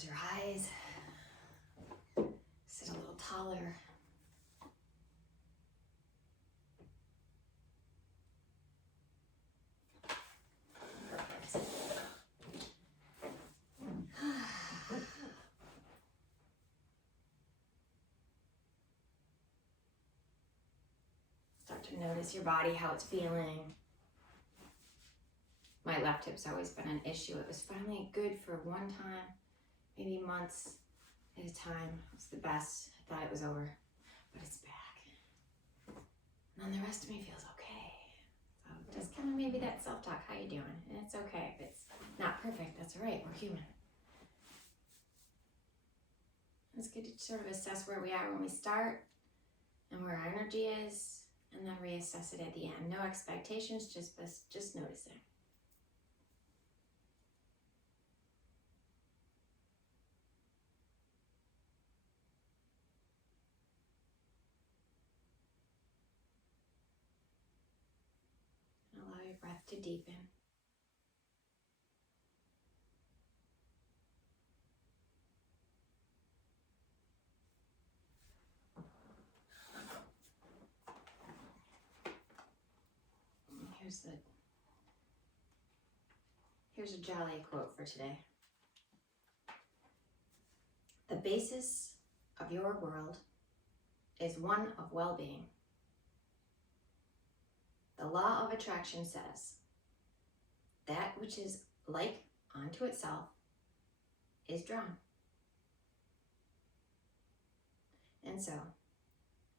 Close your eyes. Sit a little taller. Perfect. Start to notice your body, how it's feeling. My left hip's always been an issue. It was finally good for one time, maybe months at a time. It was the best. I thought it was over, but it's back. And then the rest of me feels okay. So just kind of maybe that self-talk, how you doing? And it's okay if it's not perfect, that's all right, we're human. It's good to sort of assess where we are when we start and where our energy is, and then reassess it at the end. No expectations, just noticing. Allow your breath to deepen. Here's a jolly quote for today. The basis of your world is one of well-being. The law of attraction says, that which is like unto itself is drawn. And so,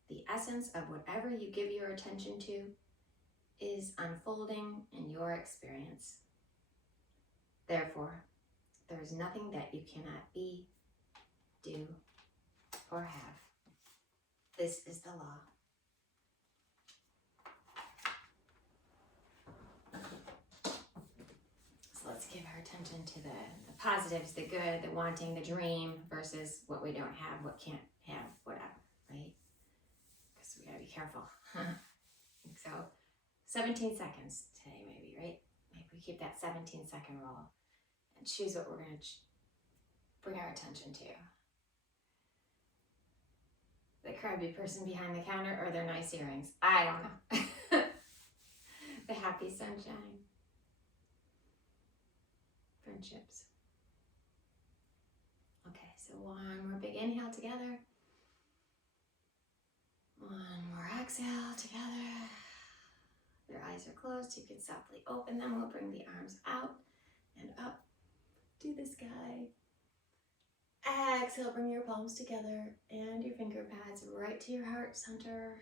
the essence of whatever you give your attention to is unfolding in your experience. Therefore, there is nothing that you cannot be, do, or have. This is the law. So let's give our attention to the positives, the good, the wanting, the dream, versus what we don't have, what can't have, whatever, right? Because we gotta be careful. So 17 seconds today, maybe, right? Maybe we keep that 17-second rule and choose what we're going to bring our attention to. The crabby person behind the counter or their nice earrings? I don't know. The happy sunshine. Friendships. Okay, so one more big inhale together. One more exhale together. Your eyes are closed, you can softly open them. We'll bring the arms out and up to the sky. Exhale, bring your palms together and your finger pads right to your heart center,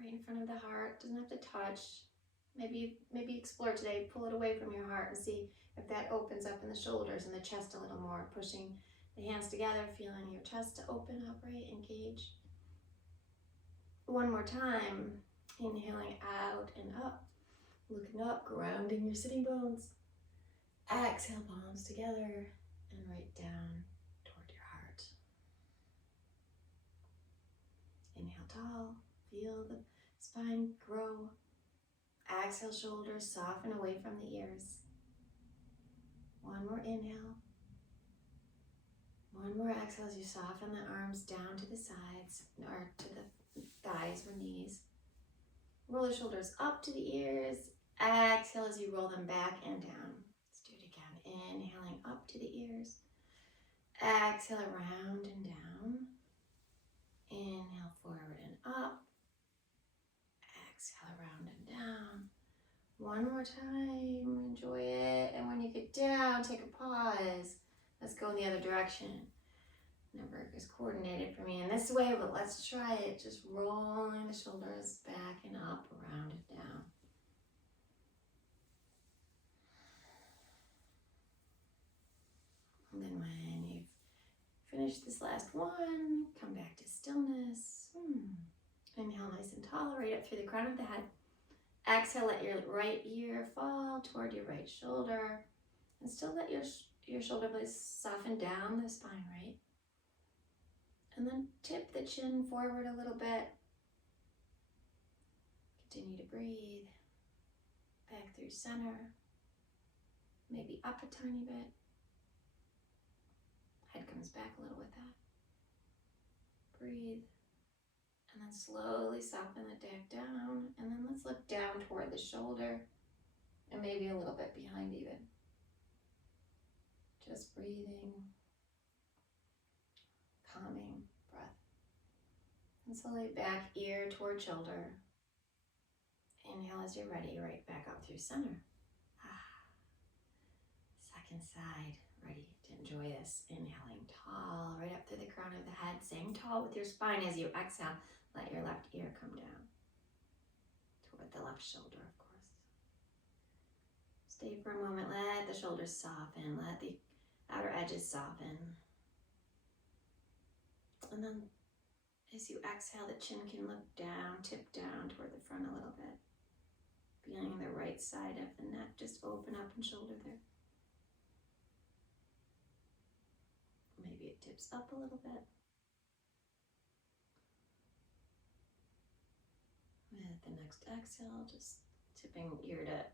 right in front of the heart. Doesn't have to touch. Maybe explore today, pull it away from your heart and see if that opens up in the shoulders and the chest a little more. Pushing the hands together, feeling your chest to open up, right, engage. One more time. Inhaling out and up, looking up, grounding your sitting bones. Exhale, palms together and right down toward your heart. Inhale tall, feel the spine grow. Exhale, shoulders soften away from the ears. One more inhale. One more exhale as you soften the arms down to the sides or to the thighs or knees. Roll the shoulders up to the ears. Exhale as you roll them back and down. Let's do it again. Inhaling up to the ears. Exhale around and down. Inhale forward and up. Exhale around and down. One more time. Enjoy it. And when you get down, take a pause. Let's go in the other direction. Never is coordinated for me in this way, but let's try it. Just rolling the shoulders back and up, around and down. And then when you've finished this last one, come back to stillness. Inhale nice and tall, right up through the crown of the head. Exhale, let your right ear fall toward your right shoulder. And still let your shoulder blades soften down the spine, right? And then tip the chin forward a little bit. Continue to breathe. Back through center. Maybe up a tiny bit. Head comes back a little with that. Breathe. And then slowly soften the neck down. And then let's look down toward the shoulder. And maybe a little bit behind even. Just breathing. Calming breath. And slowly back ear toward shoulder. Inhale as you're ready, right back up through center. Second side, ready to enjoy this. Inhaling tall, right up through the crown of the head. Staying tall with your spine as you exhale. Let your left ear come down toward the left shoulder, of course. Stay for a moment, let the shoulders soften, let the outer edges soften. And then as you exhale, the chin can look down, tip down toward the front a little bit. Feeling the right side of the neck just open up and shoulder there. Maybe it tips up a little bit. With the next exhale, just tipping ear to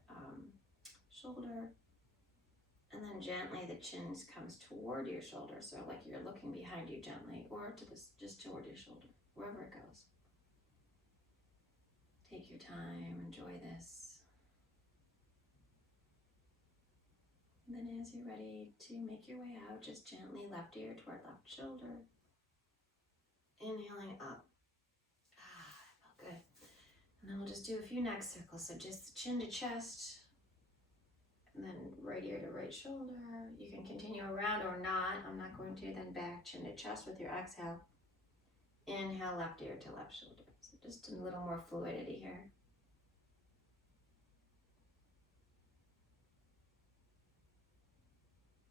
shoulder. And then gently the chin comes toward your shoulder. So like you're looking behind you gently or to this, just toward your shoulder, wherever it goes. Take your time, enjoy this. And then as you're ready to make your way out, just gently left ear toward left shoulder. Inhaling up. Felt good. And then we'll just do a few neck circles. So just chin to chest, and then right ear to right shoulder. You can continue around or not. I'm not going to. Then back, chin to chest with your exhale. Inhale, left ear to left shoulder. So just a little more fluidity here.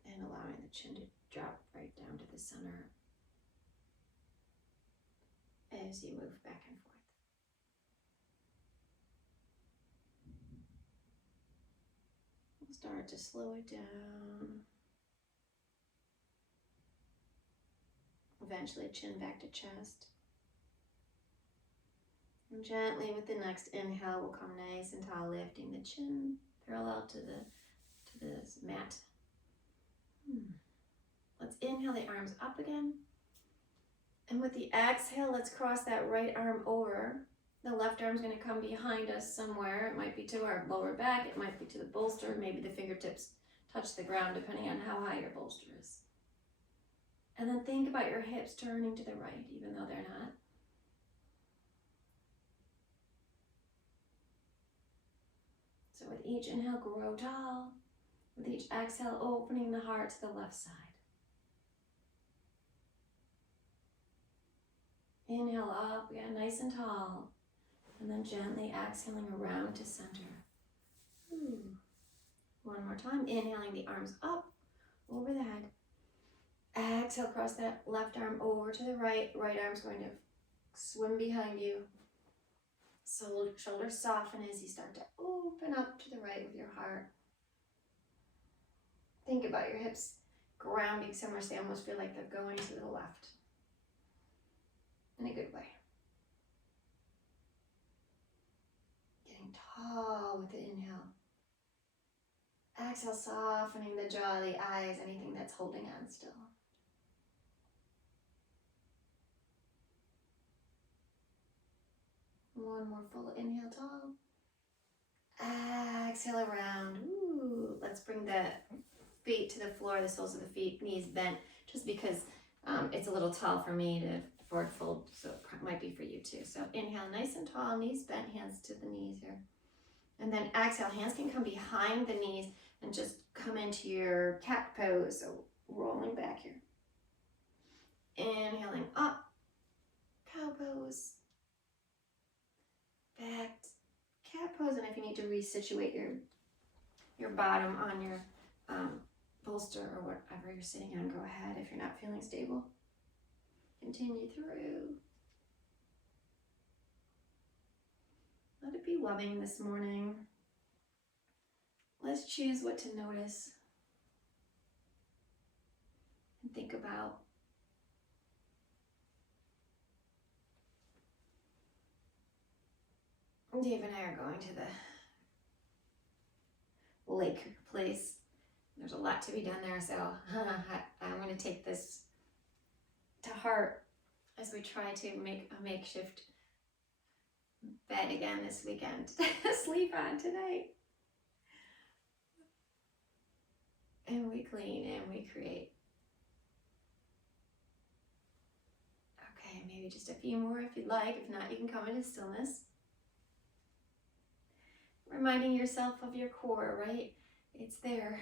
And allowing the chin to drop right down to the center as you move back and forth. We'll start to slow it down. Eventually chin back to chest. And gently with the next inhale, we'll come nice and tall, lifting the chin parallel to the mat. Let's inhale the arms up again. And with the exhale, let's cross that right arm over. The left arm's going to come behind us somewhere. It might be to our lower back. It might be to the bolster. Maybe the fingertips touch the ground, depending on how high your bolster is. And then think about your hips turning to the right, even though they're not. So with each inhale, grow tall. With each exhale, opening the heart to the left side. Inhale up, yeah, nice and tall. And then gently exhaling around to center. One more time, inhaling the arms up, over the head. Exhale, cross that left arm over to the right. Right arm's going to swim behind you. So shoulders soften as you start to open up to the right with your heart. Think about your hips grounding somewhere so they almost feel like they're going to the left. In a good way. Getting tall with the inhale. Exhale, softening the jaw, the eyes, anything that's holding on still. One more full inhale, tall. Exhale around. Let's bring the feet to the floor, the soles of the feet, knees bent, just because it's a little tall for me to forward fold, so it might be for you too. So inhale, nice and tall, knees bent, hands to the knees here. And then exhale, hands can come behind the knees and just come into your cat pose, so rolling back here. Inhaling up, cow pose. Back, cat pose, and if you need to resituate your bottom on your bolster or whatever you're sitting on, go ahead if you're not feeling stable. Continue through. Let it be loving this morning. Let's choose what to notice and think about. Dave and I are going to the lake place There's a lot to be done there, so I'm going to take this to heart as we try to make a makeshift bed again this weekend to sleep on tonight. And we clean and we create. Okay, maybe just a few more if you'd like. If not, you can come into stillness. Reminding yourself of your core, right? It's there.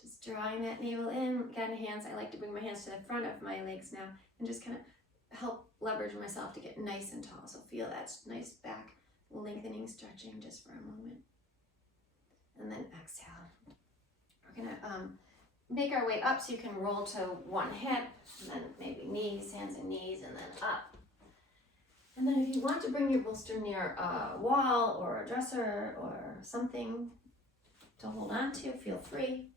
Just drawing that navel in. Again, hands, I like to bring my hands to the front of my legs now and just kind of help leverage myself to get nice and tall. So feel that nice back lengthening, stretching just for a moment. And then exhale. We're gonna make our way up so you can roll to one hip, and then maybe knees, hands and knees, and then up. And then if you want to bring your bolster near a wall or a dresser or something to hold on to, feel free,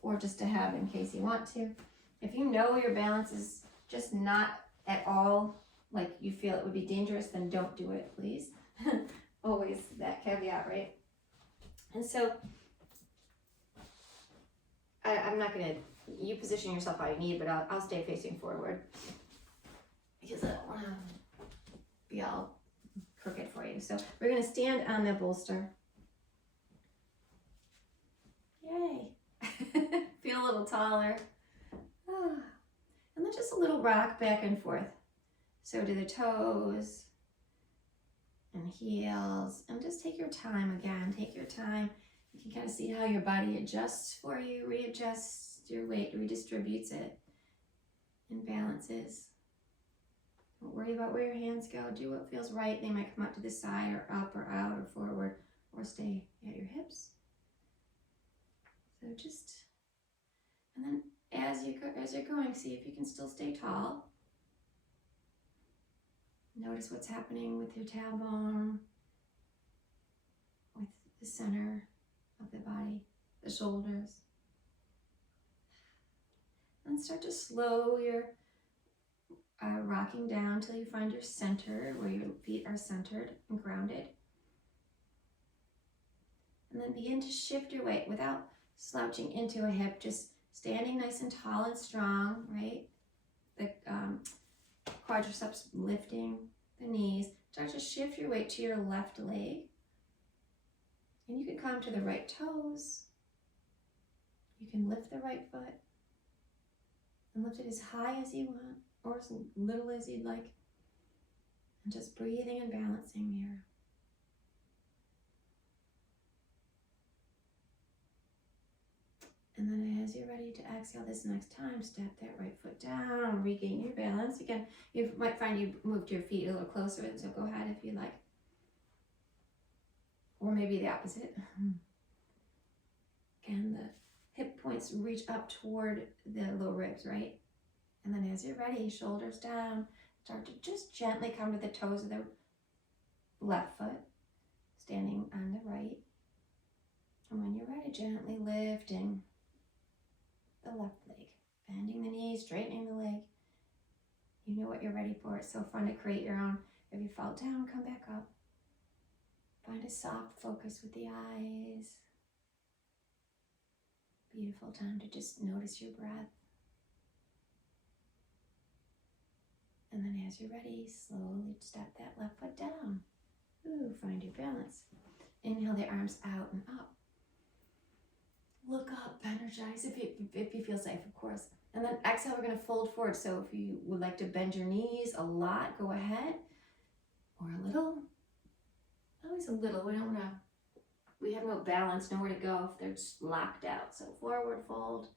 or just to have in case you want to. If you know your balance is just not at all like you feel it would be dangerous, then don't do it, please. Always that caveat, right? And so I'm not gonna, you position yourself how you need, but I'll stay facing forward because I don't wanna be all crooked for you. So we're gonna stand on the bolster. Yay. Feel a little taller. And then just a little rock back and forth. So do the toes and heels, and just take your time again. Take your time. You can kind of see how your body adjusts for you, readjusts your weight, redistributes it, and balances. Don't worry about where your hands go. Do what feels right. They might come up to the side or up or out or forward, or stay at your hips. So just, and then as you're going, see if you can still stay tall. Notice what's happening with your tailbone, with the center of the body, the shoulders. And start to slow your rocking down until you find your center, where your feet are centered and grounded. And then begin to shift your weight without slouching into a hip, just standing nice and tall and strong, right? The quadriceps lifting, the knees. Start to shift your weight to your left leg. And you can come to the right toes. You can lift the right foot and lift it as high as you want or as little as you'd like. And just breathing and balancing here. And then as you're ready to exhale this next time, step that right foot down, regain your balance. Again, you might find you moved your feet a little closer, so go ahead if you like. Or maybe the opposite. Again, the hip points reach up toward the low ribs, right? And then as you're ready, shoulders down, start to just gently come to the toes of the left foot, standing on the right. And when you're ready, gently lifting the left leg, bending the knees, straightening the leg. You know what you're ready for. It's so fun to create your own. If you fall down, come back up. Find a soft focus with the eyes. Beautiful time to just notice your breath. And then as you're ready, slowly step that left foot down. Ooh, find your balance. Inhale the arms out and up. Look up, energize if you feel safe, of course. And then exhale, we're going to fold forward. So if you would like to bend your knees a lot, go ahead. Or a little. Always a little. We have no balance, nowhere to go if they're just locked out. So forward fold.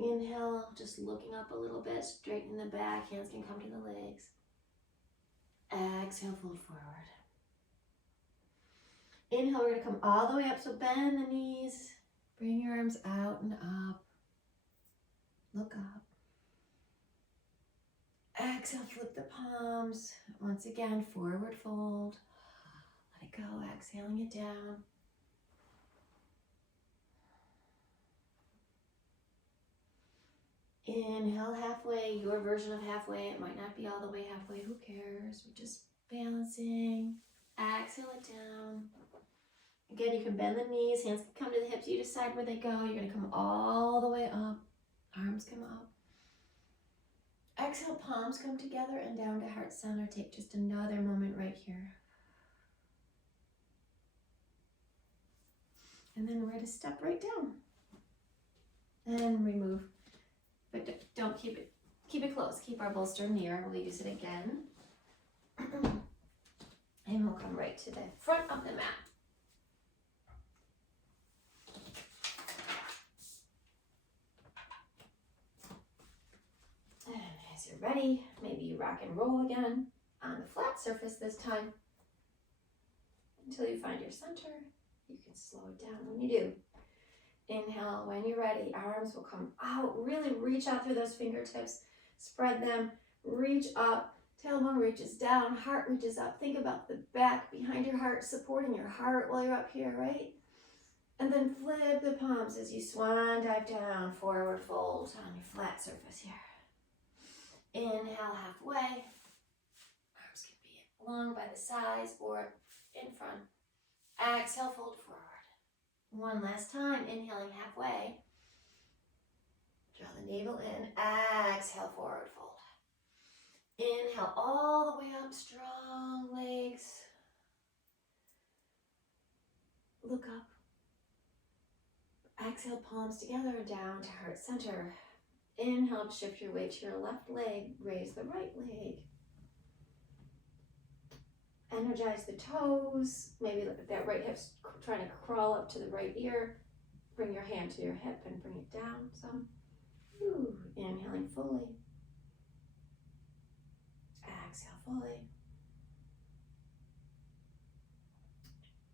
Inhale, just looking up a little bit, straighten the back. Hands can come to the legs. Exhale, fold forward. Inhale, we're going to come all the way up, so bend the knees, bring your arms out and up, look up. Exhale, flip the palms, once again, forward fold, let it go, exhaling it down. Inhale halfway, your version of halfway, it might not be all the way halfway, who cares, we're just balancing. Exhale it down. Again, you can bend the knees, hands can come to the hips. You decide where they go. You're going to come all the way up. Arms come up. Exhale, palms come together and down to heart center. Take just another moment right here. And then we're going to step right down. And remove. But don't keep it close. Keep our bolster near. We'll use it again. And we'll come right to the front of the mat. And as you're ready, maybe you rock and roll again on the flat surface this time until you find your center. You can slow it down when you do. Inhale, when you're ready, arms will come out. Really reach out through those fingertips. Spread them, reach up. Tailbone reaches down, heart reaches up. Think about the back behind your heart, supporting your heart while you're up here, right? And then flip the palms as you swan dive down, forward fold on your flat surface here. Inhale, halfway. Arms can be along by the sides or in front. Exhale, fold forward. One last time, inhaling halfway. Draw the navel in, exhale, forward fold. Inhale all the way up, strong legs. Look up. Exhale, palms together, down to heart center. Inhale, shift your weight to your left leg, raise the right leg. Energize the toes. Maybe that right hip's trying to crawl up to the right ear. Bring your hand to your hip and bring it down some. Ooh, inhaling fully. Exhale fully.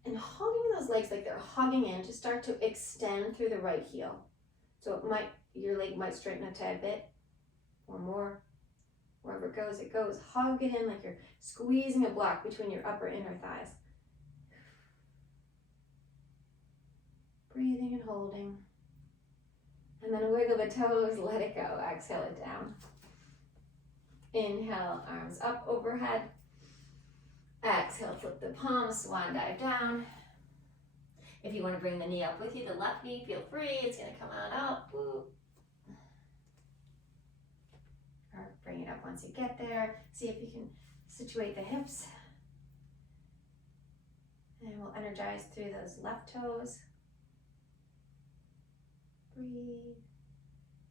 And hugging those legs like they're hugging in to start to extend through the right heel. So your leg might straighten a tad bit or more. Wherever it goes, it goes. Hug it in like you're squeezing a block between your upper and inner thighs. Breathing and holding. And then wiggle the toes, let it go. Exhale it down. Inhale, arms up overhead. Exhale, flip the palms, swan dive down. If you want to bring the knee up with you, the left knee, feel free. It's going to come on up. Woo. Or bring it up once you get there. See if you can situate the hips. And we'll energize through those left toes. Breathe.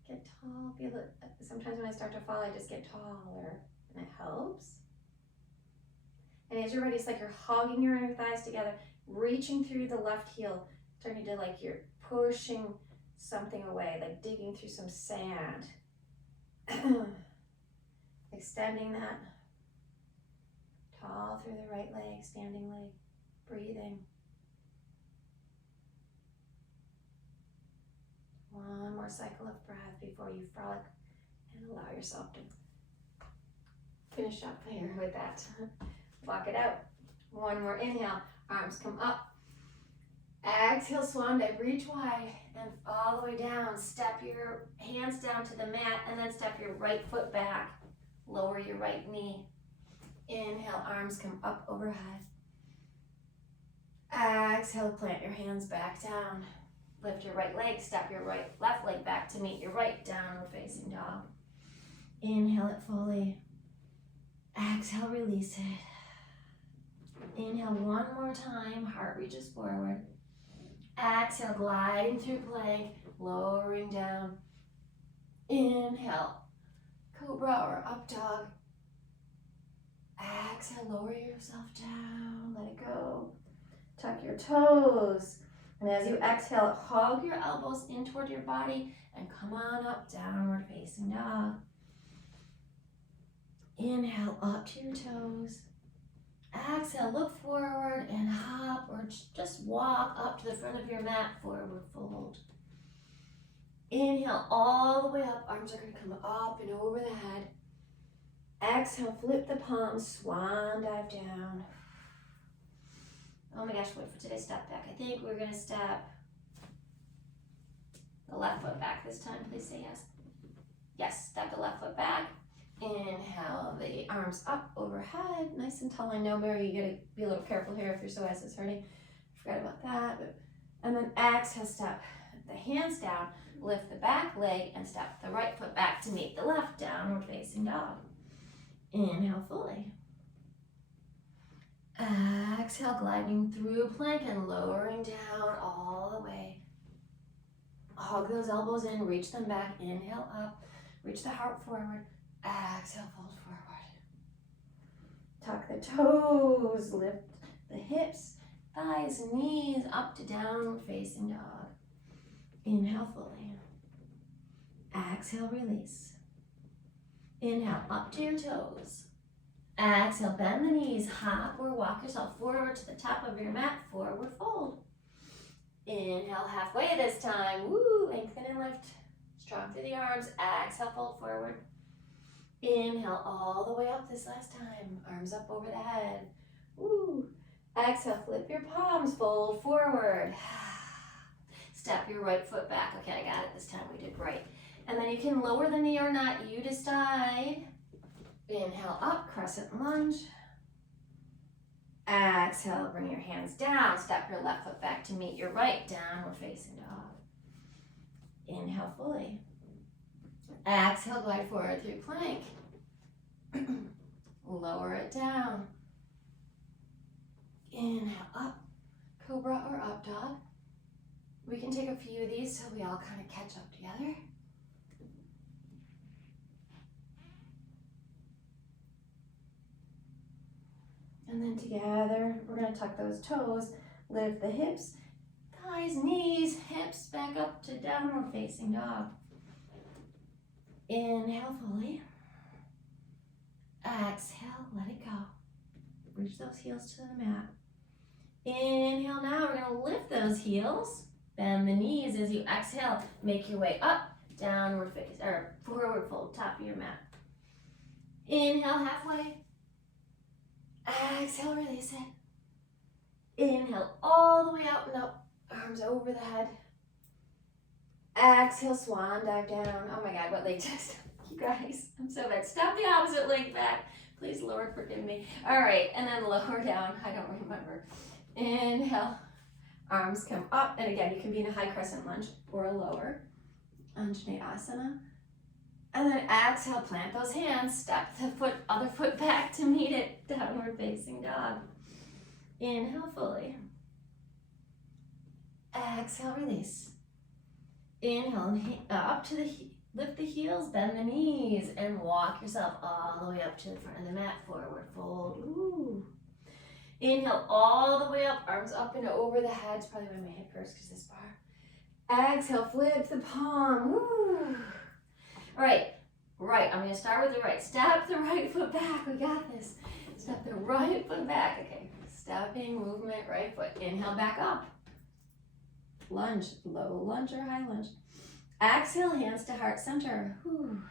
Get tall. Sometimes when I start to fall, I just get taller. And it helps. And as you're ready, it's like you're hugging your inner thighs together, reaching through the left heel, turning to like you're pushing something away, like digging through some sand. Extending that. Tall through the right leg, standing leg, breathing. One more cycle of breath before you frolic and allow yourself to finish up here with that. Walk it out. One more inhale. Arms come up. Exhale, swan dive. Reach wide and all the way down. Step your hands down to the mat and then step your right foot back. Lower your right knee. Inhale, arms come up overhead. Exhale, plant your hands back down. Lift your right leg, step your left leg back to meet your right, downward facing dog. Inhale it fully. Exhale, release it. Inhale one more time, heart reaches forward. Exhale, gliding through plank, lowering down. Inhale, Cobra or up dog. Exhale, lower yourself down, let it go. Tuck your toes. And as you exhale, hug your elbows in toward your body and come on up, downward facing dog. Inhale, up to your toes. Exhale, look forward and hop or just walk up to the front of your mat, forward fold. Inhale all the way up, arms are going to come up and over the head. Exhale, flip the palms, swan dive down. Oh my gosh, wait for today's step back. I think we're going to step the left foot back this time. Please say yes. Yes, step the left foot back. Inhale, the arms up overhead, nice and tall. I know, Mary, you got to be a little careful here if your psoas is hurting. Forgot about that. And then exhale, step the hands down, lift the back leg, and step the right foot back to meet the left, downward facing dog. Inhale fully. Exhale, gliding through plank and lowering down all the way. Hug those elbows in, reach them back. Inhale up, reach the heart forward. Exhale, fold forward. Tuck the toes, lift the hips, thighs, knees up to downward facing dog. Inhale fully. Exhale, release. Inhale, up to your toes. Exhale, bend the knees, hop or walk yourself forward to the top of your mat, forward fold. Inhale, halfway this time. Woo, lengthen and lift. Strong through the arms. Exhale, fold forward. Inhale, all the way up this last time. Arms up over the head. Woo. Exhale, flip your palms, fold forward. Step your right foot back. Okay, I got it this time. We did right. And then you can lower the knee or not. You decide. Inhale up, crescent lunge. Exhale, bring your hands down. Step your left foot back to meet your right, downward facing dog. Inhale fully. Exhale, glide forward through plank. Lower it down. Inhale up, Cobra or up dog. We can take a few of these so we all kind of catch up together. And then together, we're going to tuck those toes, lift the hips, thighs, knees, hips back up to downward facing dog. Inhale fully. Exhale, let it go. Reach those heels to the mat. Inhale now, we're going to lift those heels. Bend the knees as you exhale. Make your way up, downward face, or forward fold, top of your mat. Inhale halfway. Exhale, release it. Inhale all the way out and up. Arms over the head. Exhale, swan dive down. Oh my God, what leg test? You guys, I'm so bad. Step the opposite leg back. Please, Lord, forgive me. All right, and then lower down. I don't remember. Inhale. Arms come up. And again, you can be in a high crescent lunge or a lower. Anjaneyasana. And then exhale, plant those hands, step the other foot back to meet it, downward facing dog. Inhale fully. Exhale, release. Inhale, up to lift the heels, bend the knees, and walk yourself all the way up to the front of the mat, forward fold. Ooh. Inhale all the way up, arms up and over the head. It's probably why my hip hurts because this bar. Exhale, flip the palm. Woo. All right, I'm going to start with the right. Step the right foot back. We got this. Step the right foot back. Okay, stepping, movement, right foot. Inhale, back up. Lunge, low lunge or high lunge. Exhale, hands to heart center. Whew.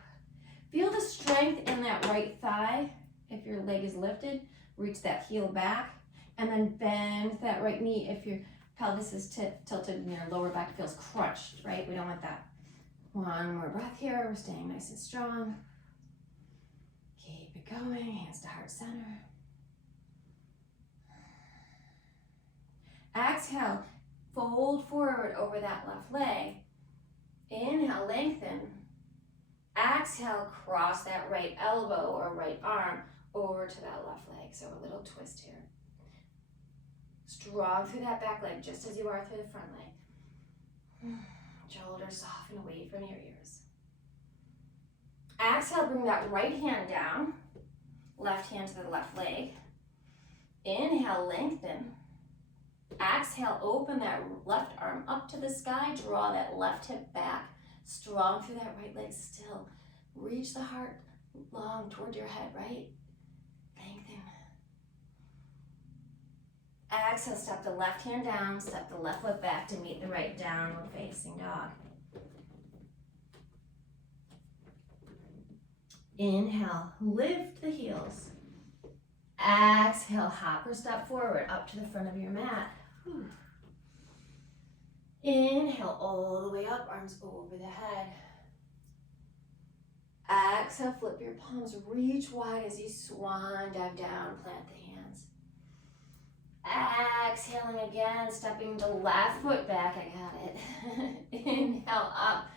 Feel the strength in that right thigh. If your leg is lifted, reach that heel back. And then bend that right knee if your pelvis is tilted and your lower back feels crunched, right? We don't want that. One more breath here. We're staying nice and strong. Keep it going. Hands to heart center. Exhale. Fold forward over that left leg. Inhale, lengthen. Exhale, cross that right elbow or right arm over to that left leg. So a little twist here. Strong through that back leg, just as you are through the front leg. Shoulders soften away from your ears. Exhale, bring that right hand down. Left hand to the left leg. Inhale, lengthen. Exhale, open that left arm up to the sky. Draw that left hip back. Strong through that right leg still. Reach the heart long toward your head, right? Lengthen. Exhale, step the left hand down. Step the left foot back to meet the right, downward facing dog. Inhale, lift the heels. Exhale, hop or step forward up to the front of your mat. Whew. Inhale all the way up, arms over the head. Exhale, flip your palms, reach wide as you swan dive down, plant the hands. Exhaling again, stepping the left foot back. I got it. Inhale up.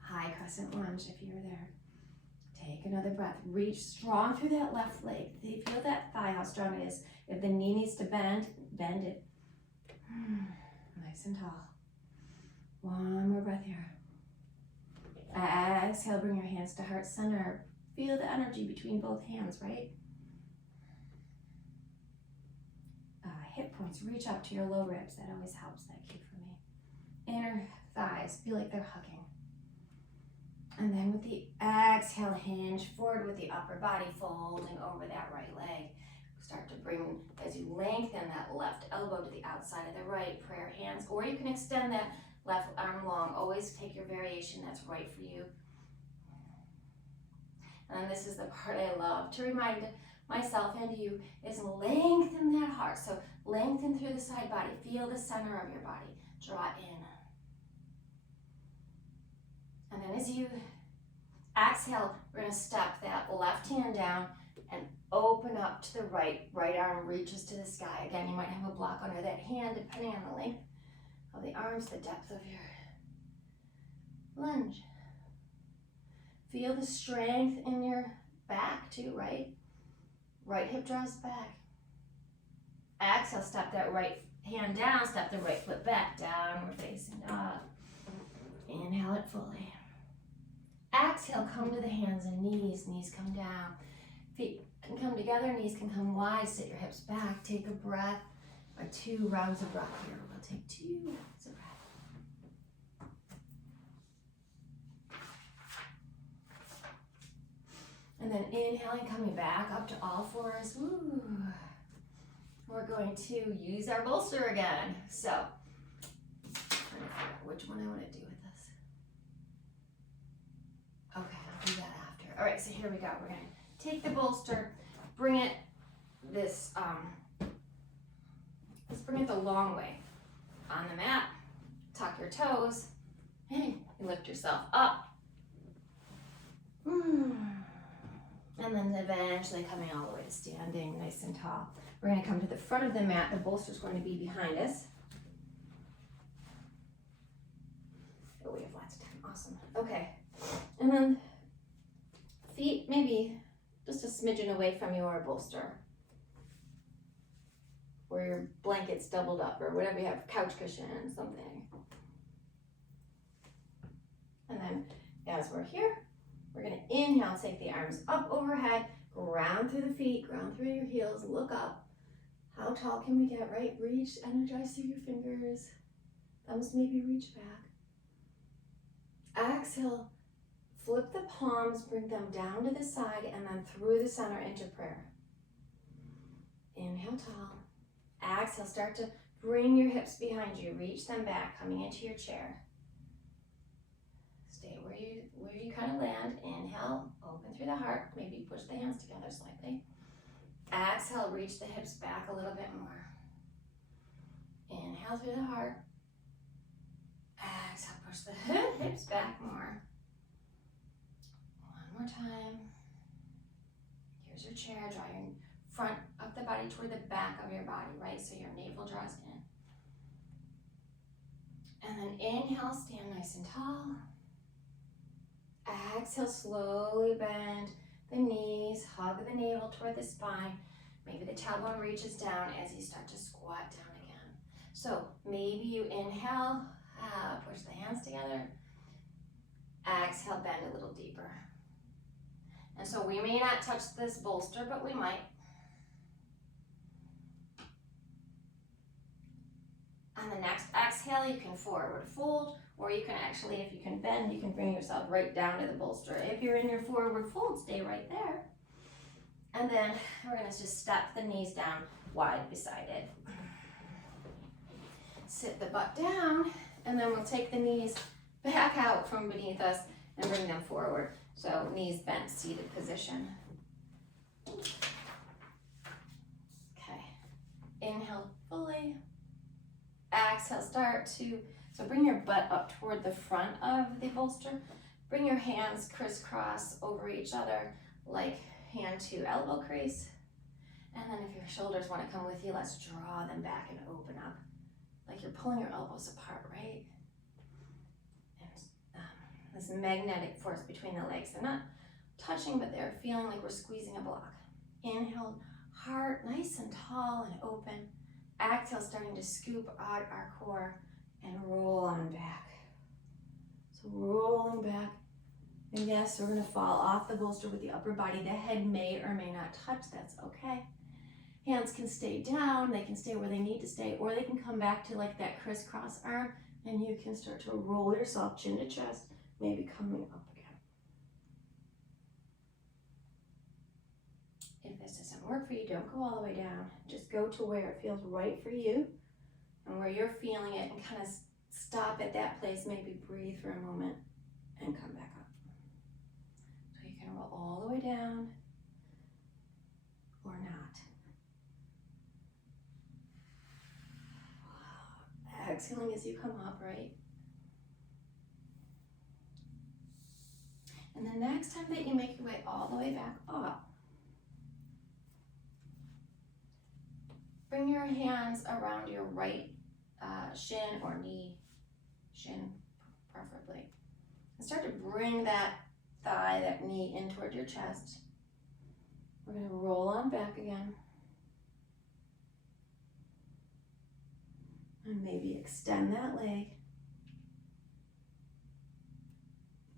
High crescent lunge if you were there. Take another breath. Reach strong through that left leg. Feel that thigh, how strong it is. If the knee needs to bend, bend it. Nice and tall. One more breath here. Exhale, bring your hands to heart center. Feel the energy between both hands, right? Hip points, reach up to your low ribs. That always helps, that cue for me. Inner thighs, feel like they're hugging. And then with the exhale, hinge forward with the upper body, folding over that right leg. Start to bring, as you lengthen that left elbow to the outside of the right, prayer hands, or you can extend that left arm long. Always take your variation that's right for you. And this is the part I love to remind myself and you, is lengthen that heart. So lengthen through the side body. Feel the center of your body. Draw in. And then as you exhale, we're going to step that left hand down and open up to the right. Right arm reaches to the sky. Again, you might have a block under that hand depending on the length of the arms, the depth of your lunge. Feel the strength in your back too, right? Right hip draws back. Exhale, step that right hand down, step the right foot back, downward facing dog. Inhale it fully. Exhale, come to the hands and knees come down. Feet can come together, knees can come wide, sit your hips back, take a breath, or 2 rounds of breath here. We'll take 2 rounds of breath. And then inhaling, coming back up to all fours. Woo. We're going to use our bolster again. So, I'm trying to figure out which one I want to do with this. Okay, I'll do that after. All right, so here we go. We're going to take the bolster, bring it this, let's bring it the long way. On the mat, tuck your toes, and lift yourself up. And then eventually coming all the way to standing, nice and tall. We're going to come to the front of the mat. The bolster's going to be behind us. Oh, we have lots of time. Awesome. Okay. And then feet maybe just a smidgen away from your bolster, where your blanket's doubled up or whatever you have, couch cushion, something. And then as we're here, we're going to inhale, take the arms up overhead, ground through the feet, ground through your heels, look up. How tall can we get, right? Reach, energize through your fingers. Thumbs maybe reach back. Exhale, flip the palms, bring them down to the side, and then through the center into prayer. Inhale tall. Exhale, start to bring your hips behind you. Reach them back, coming into your chair. Stay where you kind of land. Inhale, open through the heart. Maybe push the hands together slightly. Exhale, reach the hips back a little bit more. Inhale through the heart. Exhale, push the hips back more. One more time. Here's your chair. Draw your front of the body toward the back of your body, right? So your navel draws in. And then inhale, stand nice and tall. Exhale, slowly bend the knees, hug the navel toward the spine. Maybe the tailbone reaches down as you start to squat down again. So maybe you inhale, push the hands together. Exhale, bend a little deeper. And so we may not touch this bolster, but we might. On the next exhale, you can forward fold, or you can actually, if you can bend, you can bring yourself right down to the bolster. If you're in your forward fold, stay right there. And then we're going to just step the knees down wide beside it. Sit the butt down, and then we'll take the knees back out from beneath us and bring them forward. So knees bent, seated position. Okay. Inhale fully. Exhale, so bring your butt up toward the front of the bolster. Bring your hands crisscross over each other like hand to elbow crease. And then if your shoulders want to come with you, let's draw them back and open up. Like you're pulling your elbows apart, right? And this magnetic force between the legs. They're not touching, but they're feeling like we're squeezing a block. Inhale, heart nice and tall and open. Exhale, starting to scoop out our core and roll on back. So rolling back. And yes, we're going to fall off the bolster with the upper body. The head may or may not touch. That's okay. Hands can stay down. They can stay where they need to stay, or they can come back to like that crisscross arm, and you can start to roll yourself chin to chest, maybe coming up again. If this doesn't work for you, don't go all the way down. Just go to where it feels right for you and where you're feeling it, and kind of stop at that place, maybe breathe for a moment and come back up. So you can roll all the way down or not. Exhaling as you come up, right? And the next time that you make your way all the way back up, bring your hands around your right shin or knee, shin preferably. And start to bring that thigh, that knee in toward your chest. We're going to roll on back again. And maybe extend that leg.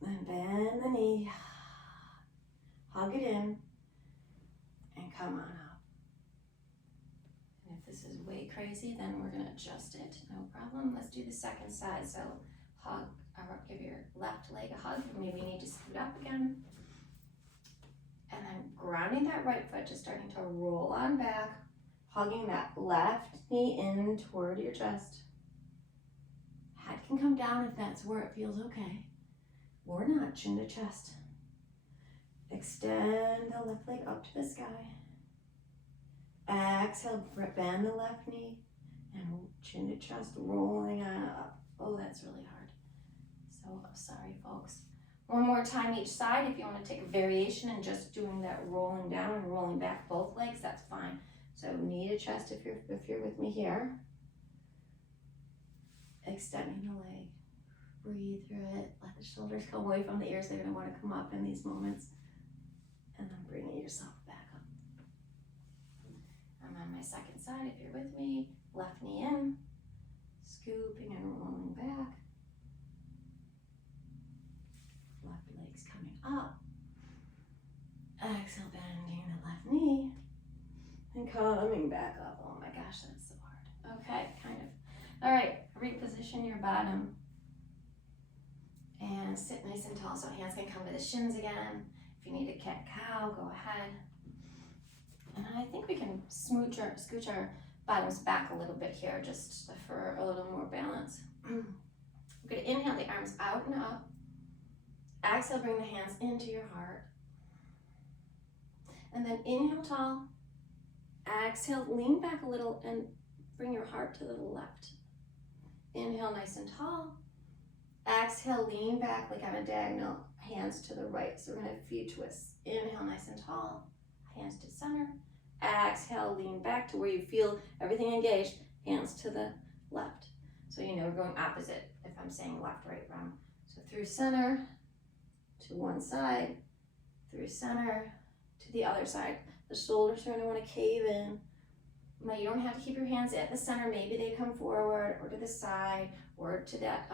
And bend the knee. Hug it in. And come on up. And if this is way crazy, then we're going to adjust it. No problem. Let's do the second side. So hug, or give your left leg a hug. Maybe you need to scoot up again. And then grounding that right foot, just starting to roll on back. Hugging that left knee in toward your chest. Head can come down if that's where it feels okay. Or not, chin to chest. Extend the left leg up to the sky. Exhale, bend the left knee. And chin to chest, rolling on up. Oh, that's really hard. So sorry, folks. One more time each side. If you want to take a variation and just doing that rolling down and rolling back both legs, that's fine. So knee to chest if you're with me here. Extending the leg. Breathe through it. Let the shoulders come away from the ears. They're going to want to come up in these moments. And then bringing yourself back up. I'm on my second side if you're with me. Left knee in. Scooping and rolling back. Left leg's coming up. Exhale, bending the left knee. And coming back up. Oh my gosh, that's so hard. Okay, kind of. All right, reposition your bottom. And sit nice and tall so hands can come to the shins again. If you need a cat-cow, go ahead. And I think we can scooch our bottoms back a little bit here just for a little more balance. We're going to inhale the arms out and up. Exhale, bring the hands into your heart. And then inhale tall. Exhale, lean back a little and bring your heart to the left. Inhale nice and tall. Exhale, lean back like on a diagonal, hands to the right. So we're going to have a few twists. Inhale nice and tall, hands to center. Exhale, lean back to where you feel everything engaged, hands to the left. So you know we're going opposite if I'm saying left, right, wrong. So through center to one side, through center to the other side. The shoulders are going to want to cave in. Now you don't have to keep your hands at the center. Maybe they come forward or to the side or to that,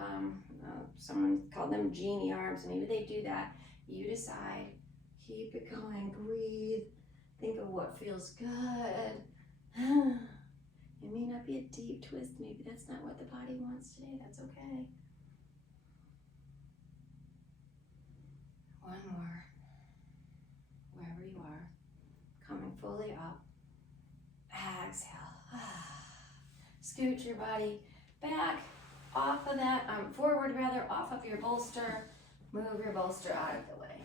someone called them genie arms. Maybe they do that. You decide. Keep it going. Breathe. Think of what feels good. It may not be a deep twist. Maybe that's not what the body wants today. That's okay. One more. Wherever you are. Coming fully up. Exhale. Scoot your body back off of that, forward rather, off of your bolster. Move your bolster out of the way.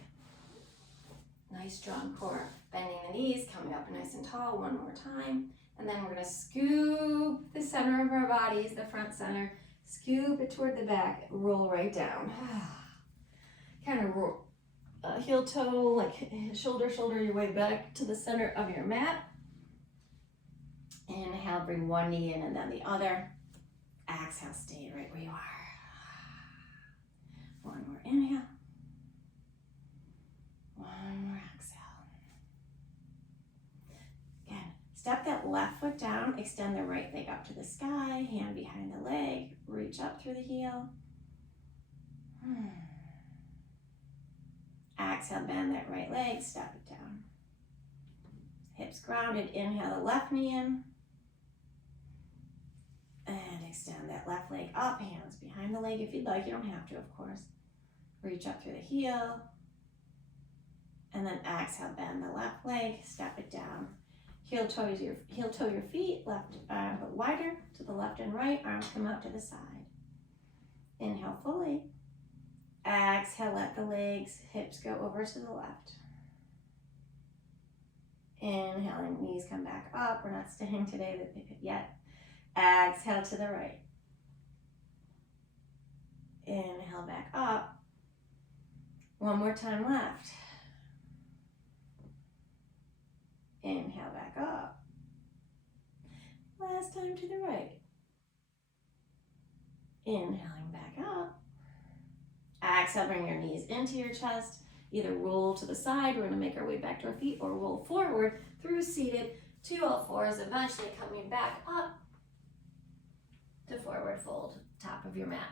Nice strong core. Bending the knees, coming up nice and tall one more time. And then we're going to scoop the center of our bodies, the front center. Scoop it toward the back. Roll right down. Kind of roll. Heel toe, like shoulder your way back to the center of your mat. Inhale, bring one knee in and then the other. Exhale, stay right where you are. One more inhale. One more exhale. Again, step that left foot down, extend the right leg up to the sky, hand behind the leg, reach up through the heel. Exhale, bend that right leg, step it down. Hips grounded, inhale the left knee in. And extend that left leg up, hands behind the leg if you'd like. You don't have to, of course. Reach up through the heel. And then exhale, bend the left leg, step it down. Heel toe your feet, left but wider to the left and right. Arms come out to the side. Inhale fully. Exhale, let the legs, hips go over to the left. Inhaling, knees come back up. We're not staying today yet. Exhale to the right. Inhale back up. One more time left. Inhale back up. Last time to the right. Inhaling back up. Exhale, bring your knees into your chest. Either roll to the side, we're going to make our way back to our feet, or roll forward through seated to all fours, eventually coming back up to forward fold, top of your mat.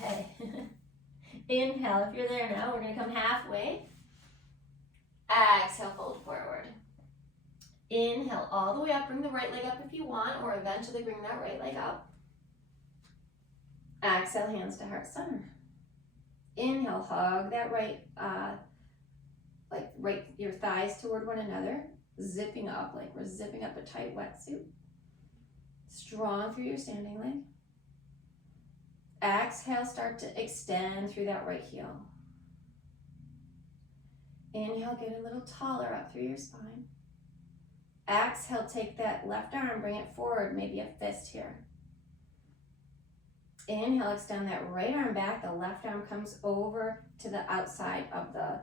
Okay. Inhale, if you're there now, we're going to come halfway. Exhale, fold forward. Inhale all the way up, bring the right leg up if you want, or eventually bring that right leg up. Exhale, hands to heart center. Inhale, hug that right, your thighs toward one another, zipping up like we're zipping up a tight wetsuit. Strong through your standing leg. Exhale, start to extend through that right heel. Inhale, get a little taller up through your spine. Exhale, take that left arm, bring it forward, maybe a fist here. Inhale, extend that right arm back. The left arm comes over to the outside of the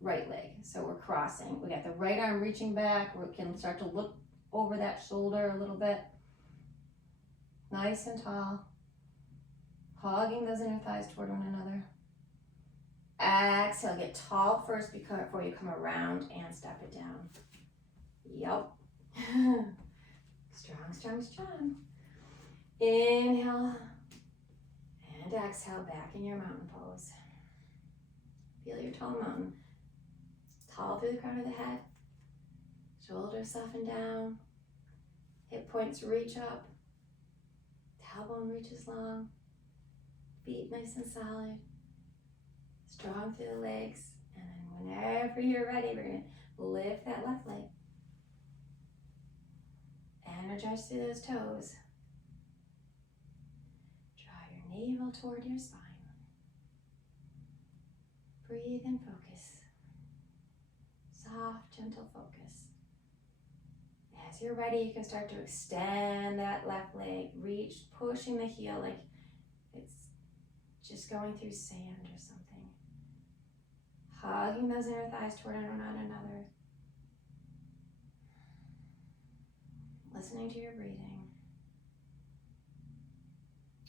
right leg. So we're crossing. We got the right arm reaching back. We can start to look over that shoulder a little bit. Nice and tall. Hugging those inner thighs toward one another. Exhale, get tall first before you come around and step it down. Yup. Strong, strong, strong. Inhale and exhale, back in your mountain pose. Feel your tall mountain. Tall through the crown of the head. Shoulders soften down. Hip points reach up. Tailbone reaches long. Feet nice and solid. Strong through the legs. And then whenever you're ready, we're going to lift that left leg. Energize through those toes. Draw your navel toward your spine. Breathe and focus. Soft, gentle focus. As you're ready, you can start to extend that left leg. Reach, pushing the heel like it's just going through sand or something. Hugging those inner thighs toward one another. Listening to your breathing.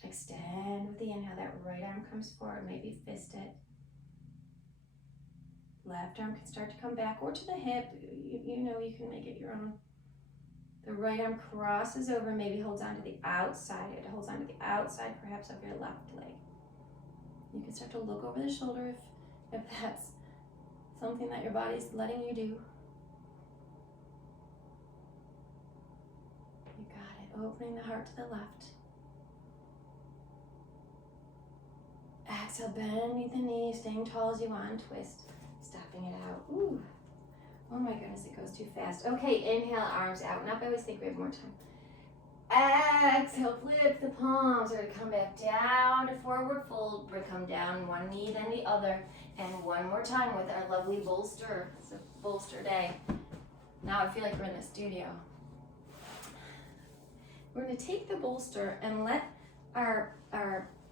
Extend with the inhale. That right arm comes forward, maybe fist it. Left arm can start to come back or to the hip. You know you can make it your own. The right arm crosses over, maybe holds on to the outside. It holds on to the outside, perhaps of your left leg. You can start to look over the shoulder if that's something that your body's letting you do. You got it. Opening the heart to the left. Exhale, bend the knee, staying tall as you want. Twist, stepping it out. Ooh. Oh my goodness, it goes too fast. Okay, inhale, arms out and up. I always think we have more time. Exhale, flip the palms. We're going to come back down to forward fold. We're going to come down one knee, then the other. And one more time with our lovely bolster. It's a bolster day. Now I feel like we're in the studio. We're going to take the bolster and let our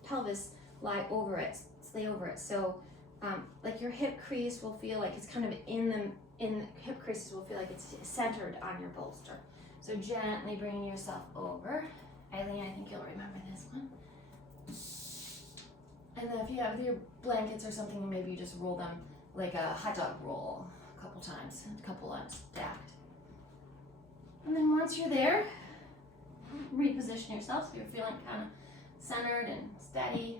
pelvis lie over it, stay over it. So Like your hip crease will feel like it's kind of hip creases will feel like it's centered on your bolster. So gently bringing yourself over. Eileen, I think you'll remember this one. And then if you have your blankets or something, maybe you just roll them like a hot dog roll a couple times, a couple stacked. And then once you're there, reposition yourself so you're feeling kind of centered and steady.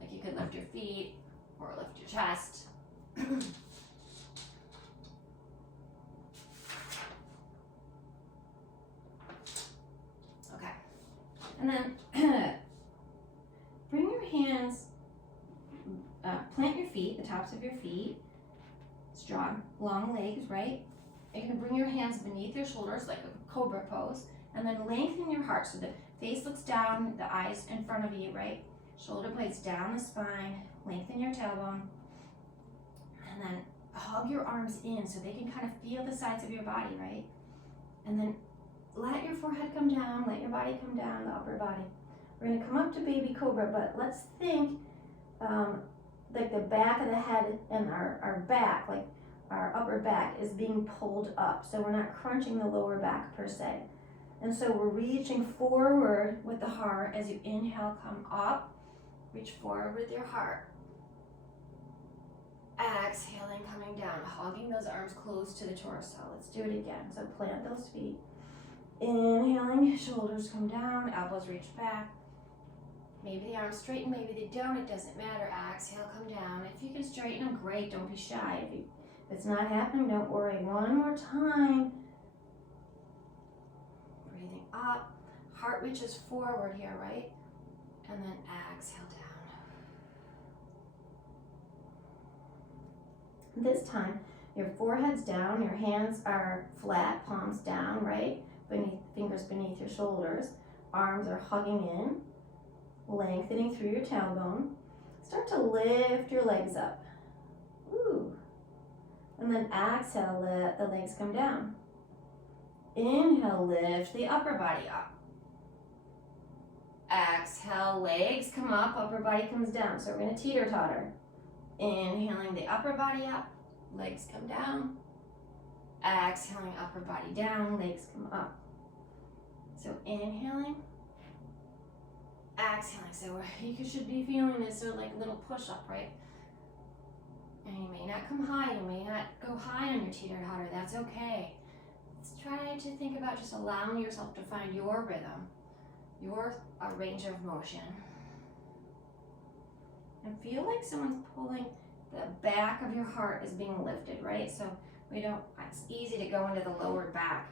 Like you could lift your feet or lift your chest. Okay. And then bring your hands, plant your feet, the tops of your feet, strong, long legs, right? You're gonna bring your hands beneath your shoulders like a Cobra pose, and then lengthen your heart so the face looks down, the eyes in front of you, right? Shoulder blades down the spine, lengthen your tailbone, and then hug your arms in so they can kind of feel the sides of your body, right? And then let your forehead come down, let your body come down, the upper body. We're gonna come up to baby cobra, but let's think like the back of the head and our back, like our upper back is being pulled up. So we're not crunching the lower back per se. And so we're reaching forward with the heart as you inhale, come up, reach forward with your heart. Exhaling, coming down, hugging those arms close to the torso. Let's do it again. So plant those feet. Inhaling, shoulders come down, elbows reach back. Maybe the arms straighten, maybe they don't, it doesn't matter. Exhale, come down. If you can straighten them, great, don't be shy. If it's not happening, don't worry. One more time. Breathing up, heart reaches forward here, right? And then exhale down. This time, your forehead's down, your hands are flat, palms down, right? Fingers beneath your shoulders. Arms are hugging in, lengthening through your tailbone. Start to lift your legs up. Ooh. And then exhale, let the legs come down. Inhale, lift the upper body up. Exhale, legs come up, upper body comes down. So we're gonna teeter-totter. Inhaling the upper body up, legs come down. Exhaling, upper body down, legs come up. So inhaling, exhaling. So you should be feeling this sort of like a little push-up, right? And you may not come high, you may not go high on your teeter-totter, that's okay. Let's try to think about just allowing yourself to find your rhythm, your range of motion. And feel like someone's pulling the back of your heart is being lifted, right? So it's easy to go into the lower back.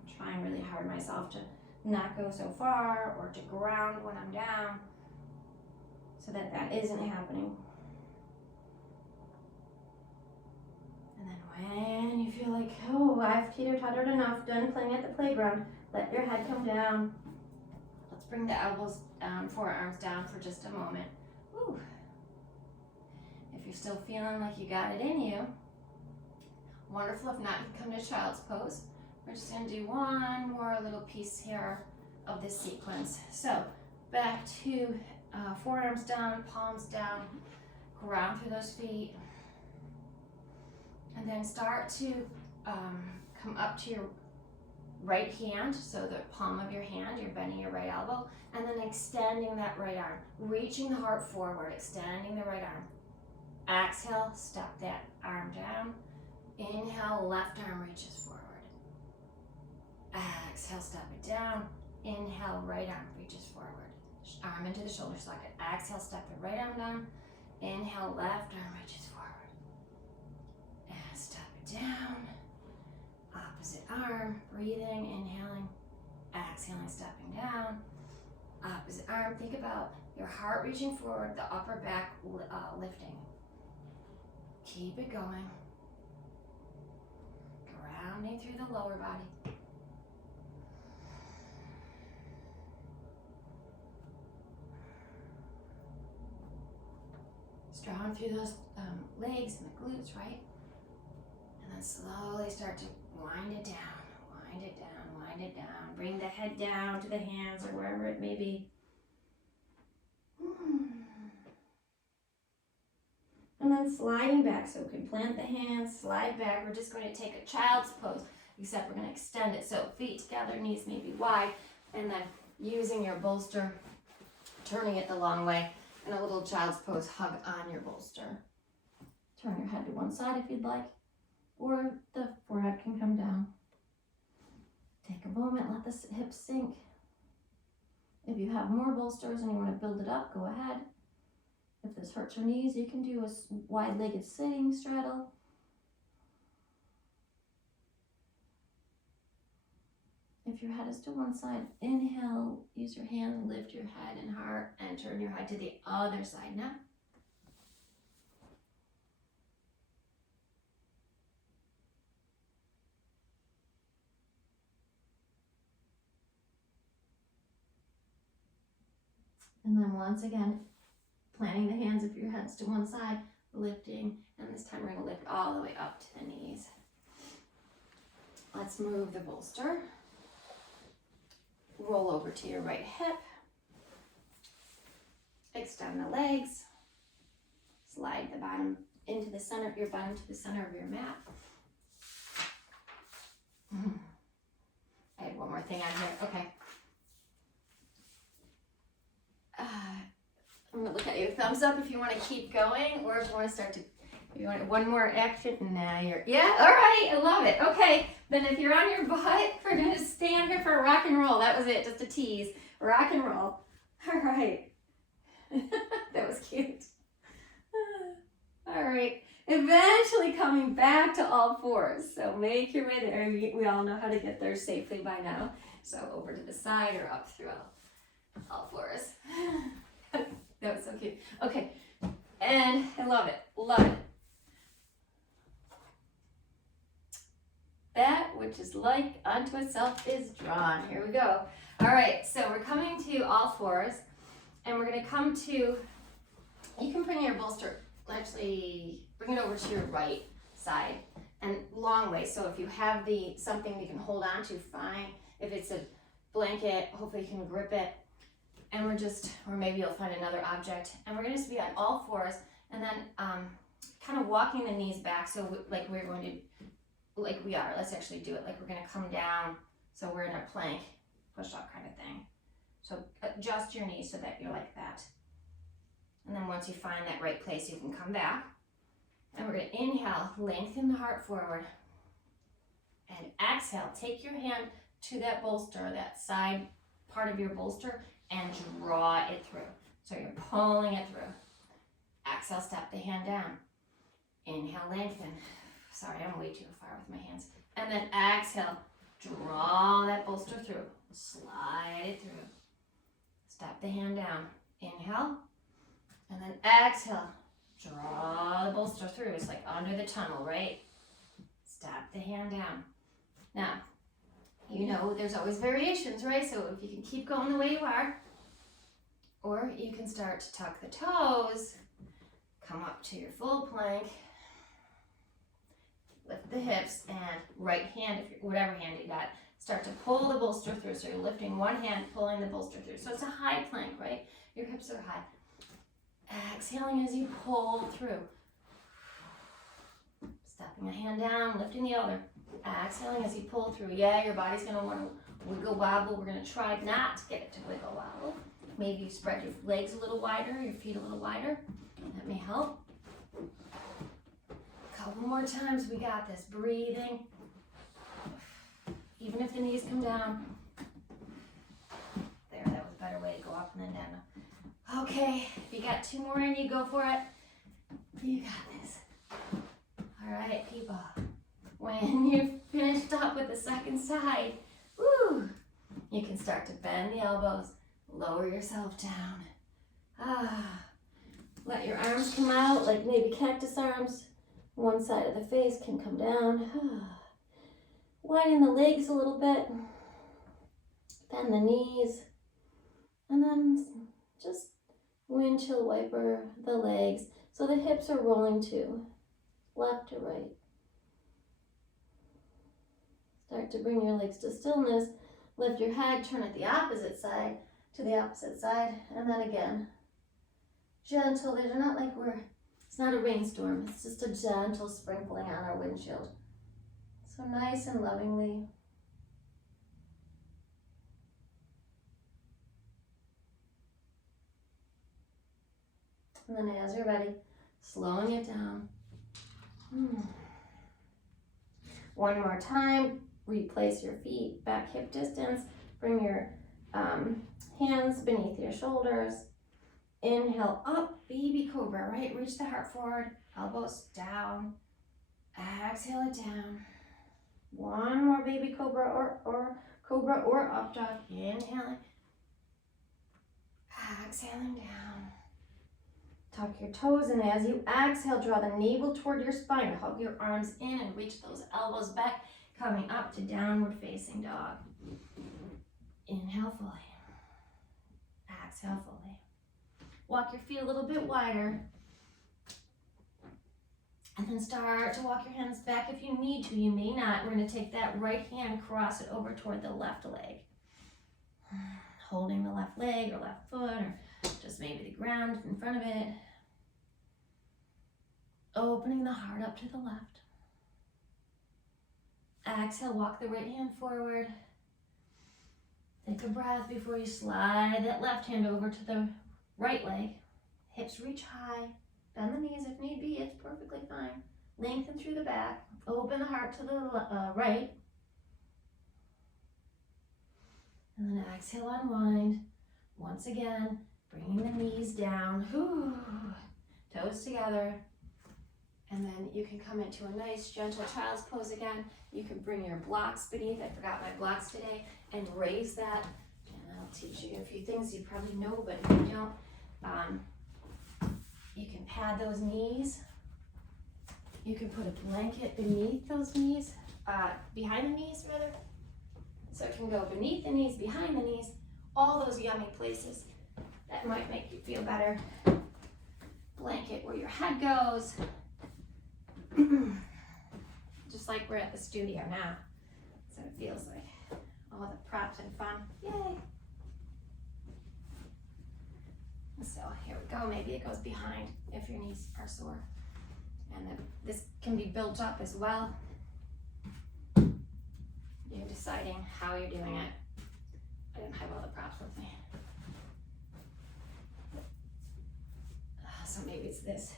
I'm trying really hard myself to not go so far or to ground when I'm down so that isn't happening. And then when you feel like, oh, I've teeter-tottered enough, done playing at the playground, let your head come down. Let's bring the elbows down, forearms down for just a moment. Woo. If you're still feeling like you got it in you, wonderful. If not, you can come to child's pose. We're just going to do one more little piece here of this sequence. So back to forearms down, palms down, ground through those feet. And then start to come up to your right hand, so the palm of your hand, you're bending your right elbow, and then extending that right arm, reaching the heart forward, extending the right arm. Exhale, step that arm down. Inhale, left arm reaches forward. Exhale, step it down. Inhale, right arm reaches forward. Arm into the shoulder socket. Exhale, step the right arm down. Inhale, left arm reaches forward. And step it down. Opposite arm, breathing, inhaling. Exhaling, stepping down. Opposite arm, think about your heart reaching forward, the upper back lifting. Keep it going. Grounding through the lower body. Strong through those legs and the glutes, right? And then slowly start to wind it down, wind it down, wind it down. Bring the head down to the hands or wherever it may be. And then sliding back, so we can plant the hands, slide back. We're just going to take a child's pose, except we're going to extend it. So feet together, knees maybe wide, and then using your bolster, turning it the long way, and a little child's pose, hug on your bolster. Turn your head to one side if you'd like, or the forehead can come down. Take a moment, let the hips sink. If you have more bolsters and you want to build it up, go ahead. If this hurts your knees, you can do a wide-legged sitting straddle. If your head is to one side, inhale, use your hand, lift your head and heart, and turn your head to the other side now. And then once again, planting the hands if your head's to one side, lifting, and this time we're going to lift all the way up to the knees. Let's move the bolster. Roll over to your right hip. Extend the legs. Slide the bottom into the center, your bottom to the center of your mat. I have one more thing on here. Okay. I'm gonna look at you. Thumbs up if you want to keep going, or if you want to start to, if you want one more action. Nah, yeah, all right, I love it. Okay, then if you're on your butt, we're gonna stand here for a rock and roll. That was it, just a tease. Rock and roll. All right. That was cute. All right, eventually coming back to all fours. So make your way there. We all know how to get there safely by now. So over to the side or up through all fours. That was so cute. Okay, and I love it, love it. That which is like unto itself is drawn. Here we go. All right, so we're coming to all fours, and we're gonna come to, you can bring your bolster, actually bring it over to your right side, and long way. So if you have something you can hold on to, fine. If it's a blanket, hopefully you can grip it. And or maybe you'll find another object. And we're gonna just be on all fours, and then kind of walking the knees back. So like we are, let's actually do it. Like we're gonna come down. So we're in a plank, push up kind of thing. So adjust your knees so that you're like that. And then once you find that right place, you can come back. And we're gonna inhale, lengthen the heart forward. And exhale, take your hand to that bolster, that side part of your bolster, and draw it through. So you're pulling it through. Exhale, step the hand down. Inhale, lengthen. Sorry, I'm way too far with my hands. And then exhale, draw that bolster through. Slide it through. Step the hand down. Inhale. And then exhale, draw the bolster through. It's like under the tunnel, right? Step the hand down. Now, you know there's always variations, right? So if you can keep going the way you are, or you can start to tuck the toes, come up to your full plank, lift the hips, and right hand, whatever hand you got, start to pull the bolster through. So you're lifting one hand, pulling the bolster through. So it's a high plank, right? Your hips are high. Exhaling as you pull through. Stepping a hand down, lifting the other. Exhaling as you pull through. Yeah, your body's going to want to wiggle wobble. We're going to try not to get it to wiggle wobble. Maybe you spread your legs a little wider, your feet a little wider. That may help. A couple more times. We got this. Breathing. Even if the knees come down. There, that was a better way to go up and then down. Okay, if you got two more in you, go for it. You got this. All right, people. When you've finished up with the second side, woo, you can start to bend the elbows, lower yourself down. Let your arms come out like maybe cactus arms. One side of the face can come down. Widen the legs a little bit. Bend the knees. And then just windshield wiper the legs so the hips are rolling too, left to right. Start to bring your legs to stillness. Lift your head, turn it the opposite side to the opposite side, and then again. Gentle, they're not like we're It's not a rainstorm, it's just a gentle sprinkling on our windshield. So nice and lovingly. And then as you're ready, slowing it down. One more time, replace your feet back hip distance. Bring your hands beneath your shoulders. Inhale up, baby cobra, right? Reach the heart forward, elbows down. Exhale it down. One more baby cobra or cobra or up dog. Inhaling. Exhaling down. Tuck your toes, and as you exhale, draw the navel toward your spine. Hug your arms in and reach those elbows back, coming up to downward facing dog. Inhale fully. Exhale fully. Walk your feet a little bit wider. And then start to walk your hands back if you need to. You may not. We're going to take that right hand, cross it over toward the left leg. Holding the left leg or left foot or just maybe the ground in front of it. Opening the heart up to the left. Exhale, walk the right hand forward. Take a breath before you slide that left hand over to the right leg. Hips reach high. Bend the knees if need be, it's perfectly fine. Lengthen through the back. Open the heart to the right. And then exhale, unwind. Once again, bringing the knees down. Toes together. And then you can come into a nice, gentle child's pose again. You can bring your blocks beneath. I forgot my blocks today. And raise that. And I'll teach you a few things you probably know, but if you don't, you can pad those knees. You can put a blanket beneath those knees, behind the knees rather. So it can go beneath the knees, behind the knees, all those yummy places that might make you feel better. Blanket where your head goes. Just like we're at the studio now. So it feels like all the props and fun. Yay! So here we go. Maybe it goes behind if your knees are sore. And then this can be built up as well. You're deciding how you're doing it. I didn't have all the props with me. So maybe it's this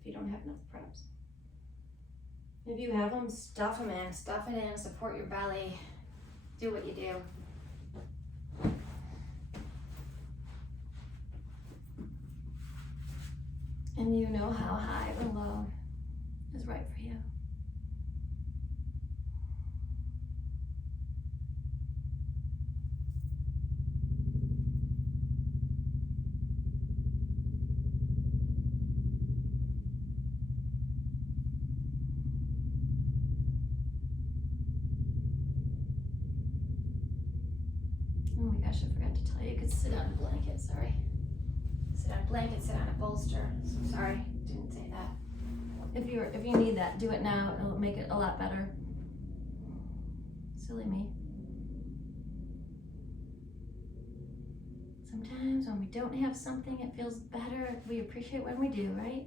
if you don't have enough props. If you have them, stuff them in. Stuff it in, support your belly. Do what you do. And you know how high or low is right for you. Oh my gosh, I forgot to tell you, you could sit on a blanket, sorry. Sit on a blanket, sit on a bolster. So sorry, didn't say that. If you need that, do it now. It'll make it a lot better. Silly me. Sometimes when we don't have something, it feels better. We appreciate when we do, right?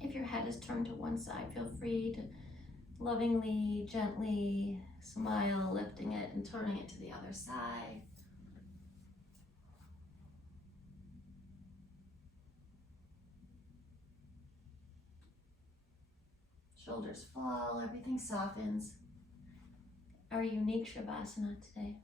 If your head is turned to one side, feel free to lovingly, gently smile, lifting it and turning it to the other side. Shoulders fall, everything softens. Our unique Shavasana today.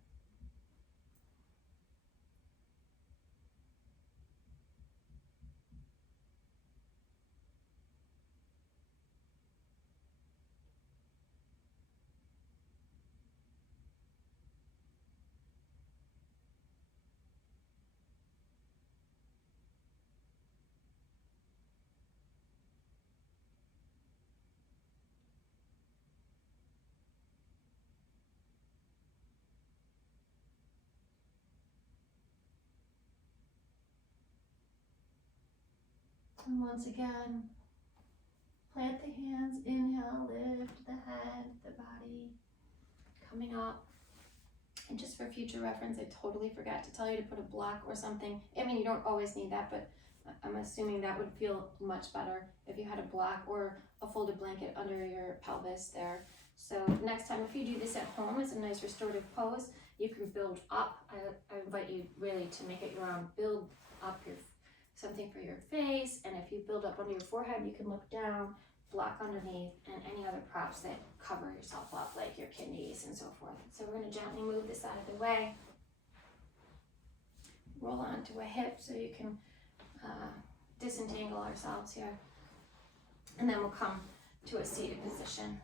And once again, plant the hands, inhale, lift the head, the body, coming up. And just for future reference, I totally forgot to tell you to put a block or something. I mean, you don't always need that, but I'm assuming that would feel much better if you had a block or a folded blanket under your pelvis there. So next time, if you do this at home, it's a nice restorative pose. You can build up. I invite you really to make it your own. Build up something for your face, and if you build up under your forehead, you can look down, block underneath, and any other props that cover yourself up, like your kidneys and so forth. So we're going to gently move this out of the way. Roll onto a hip so you can disentangle ourselves here. And then we'll come to a seated position.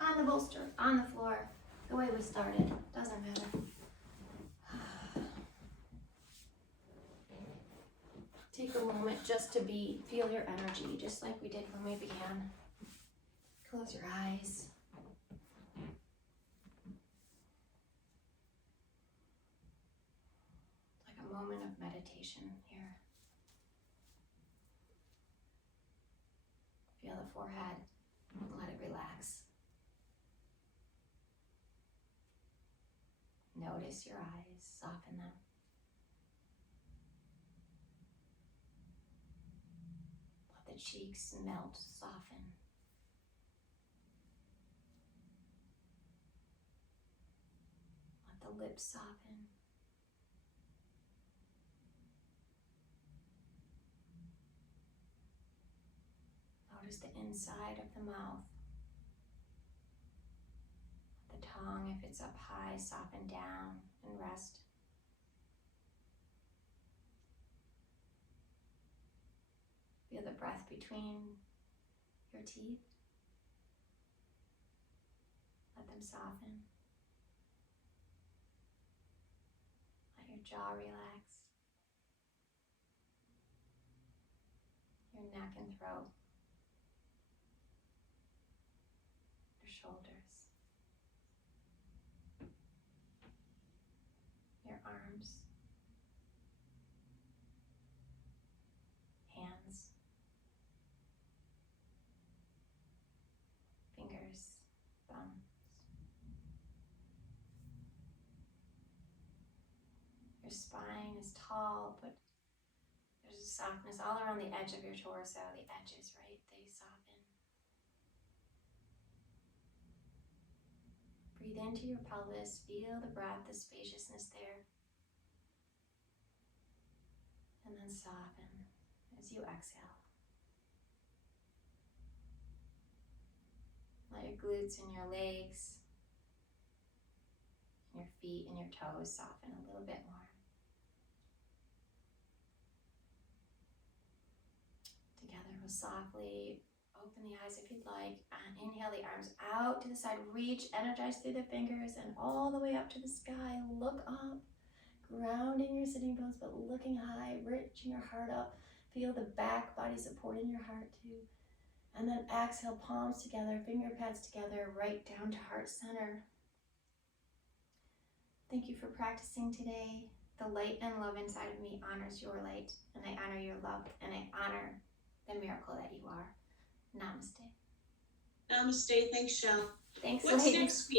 On the bolster, on the floor, the way we started, doesn't matter. Take a moment just to feel your energy, just like we did when we began. Close your eyes. Like a moment of meditation here. Feel the forehead, let it relax. Notice your eyes, soften them. Let the cheeks melt, soften. Let the lips soften. Notice the inside of the mouth. The tongue, if it's up high, soften down and rest. Feel the breath between your teeth. Let them soften. Let your jaw relax. Your neck and throat. Your shoulders. Your arms. Hands. Fingers. Thumbs. Your spine is tall, but there's a softness all around the edge of your torso. The edges, right? They soften. Breathe into your pelvis. Feel the breath, the spaciousness there. And then soften as you exhale. Let your glutes and your legs, your feet and your toes soften a little bit more. Together we'll softly open the eyes if you'd like, and inhale the arms out to the side. Reach, energize through the fingers and all the way up to the sky. Look up, grounding your sitting bones, but looking high, reaching your heart up. Feel the back body supporting your heart too. And then exhale, palms together, finger pads together, right down to heart center. Thank you for practicing today. The light and love inside of me honors your light, and I honor your love, and I honor the miracle that you are. Namaste. Namaste. Thanks, Chelle. Thanks, What's ladies. next week?